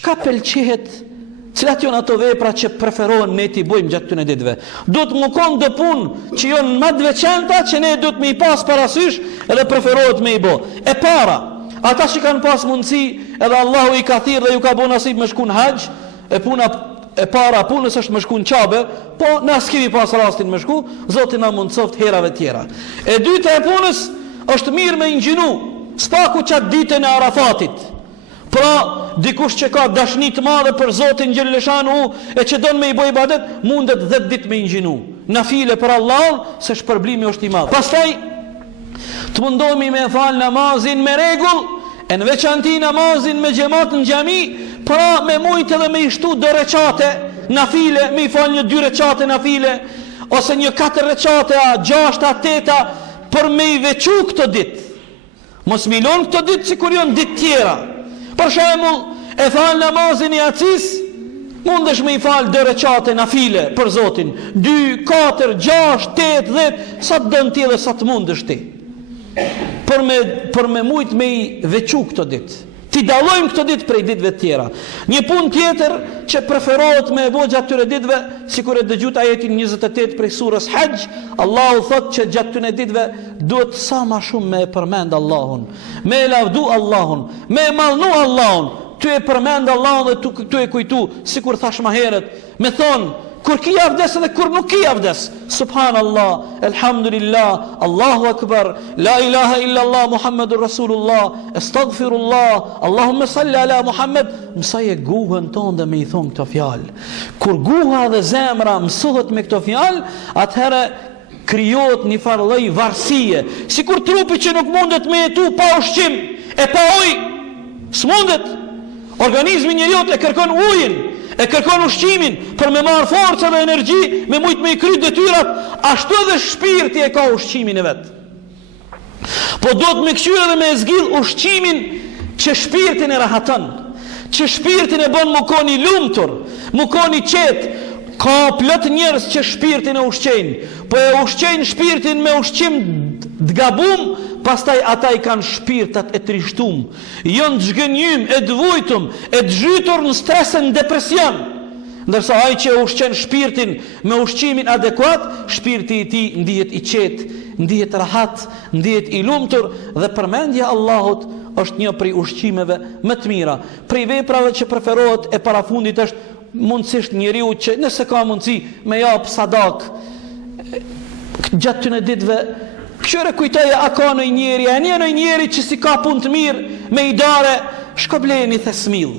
çka pëlqehet, cilat janë ato vepra që preferohen ne t'i bëjmë gjatë këtyre ditëve. Duhet më konë do punë që janë më të veçanta që ne duhet me i pas parasysh edhe preferohet me i bë. E para, ata që kanë pas mundësi, edhe Allahu i ka thirrë dhe ju ka bënë nasib me shku në haxh, e para punës është me shku në Qabe, po na s'kemi pas rastin me shku, Zoti na mundsoft herave tjera. E dyta e punës është mirë me ingjinu, spaku qatë ditën e Arafatit. Pra, dikush që ka dashni të madhe për Zotin Gjellëshanu e që don me i bëj ibadet, mundet 10 ditë me ingjinu. Nafile për Allah, se shpërblimi është i madh. Pastaj të mundohemi me fal namazin me rregull, e në veçanti namazin me xhamat në xhami, pra me mujt edhe me i shtu 2 recate nafile, me i fal një 2 recate nafile, ose një 4 recate, 6, 8, për me i veçu këtë ditë. Mos milon këtë ditë si kur janë ditë tjera. Për shembull, e fal namazin i acis, mundesh me i fal 2 recate nafile për Zotin, 2, 4, 6, 8, 10, sa të dën ti dhe sa të mundesh ti. Për me mujt me i veçu këtë ditë. Ti dallojmë këtë ditë prej ditëve të tjera. Një punë tjetër që preferohet me e bëj gjatë këtyre ditëve, sikur e dëgjut ajetin 28 prej surës Haxh, Allahu thotë që gjatë këtyre ditëve duhet sa më shumë me përmend Allahun, me lavdu Allahun, me mallnu Allahun, ty e përmend Allahun dhe ty e kujtu, sikur thash më herët, me thonë kur ki avdes dhe kur nuk ki avdes. Subhanallah, elhamdulillah, Allahu akbar, la ilaha illallah, Muhammedur Rasulullah, astaghfirullah, Allahumma salli ala Muhammed. Mësaj e guhën tonë dhe me i thonë këto fjalë. Kur guha dhe zemra mësohet me këto fjalë, atëherë krijohet një farë lloj varësie. Sikur trupi që nuk mundet me jetu pa ushqim e pa ujë, s'mundet. Organizmi njeriut e kërkon ujin, e kërkon ushqimin për me marrë forcë dhe energji, me mujt me i kry detyrat, ashtu edhe shpirti e ka ushqimin e vet. Po do të me këshyre dhe me zgjidh ushqimin që shpirtin e rahaton, që shpirtin e bën më koni lumtur, më koni qetë. Ka plot njerëz që shpirtin e ushqejnë, po e ushqejnë shpirtin me ushqim t'gabum, pastaj ata i kanë shpirtat e trishtum, janë zhgënjym, e dvujtum, e zhytur në stres e në depresion. Ndërsa ai që ushqen shpirtin me ushqimin adekuat, shpirti i tij ndihet i qetë, ndihet rahat, ndihet i lumtur, dhe përmendja e Allahut është një prej ushqimeve më të mira. Prej veprave që preferohet e parafundit është mundësisht njeriu që nëse ka mundësi me jap sadak gjatë këtyre ditëve. Këshire kujtoje, a ka në njeri, a një në njeri që si ka punë të mirë me i dare, shko bleni thesmil.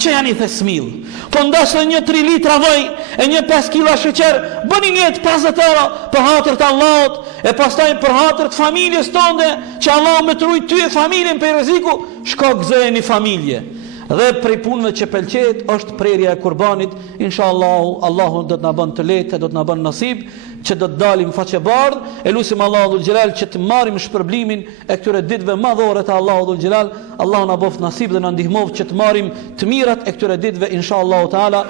Që janë i thesmil? Po ndasë 1-3 litra vaj e 5 kila sheqer, bëni njët 50 euro për hatër të Allahut, e pastaj për hatër të familjes tënde, që Allah me të rujt ty e familjen për reziku, shko gëzëje një familje. Dhe prej punëve që pëlqet është prerja e kurbanit. Inshallah Allahu do të na bën të lehtë, do të na bën nasib që do të dalim faqebardh. E lutim Allahu dhul xhelal që të marrim shpërblimin e këtyre ditëve madhore të Allahu dhul xhelal. Allahu na boft nasib dhe na ndihmoft që të marrim të mirat e këtyre ditëve inshallah taala.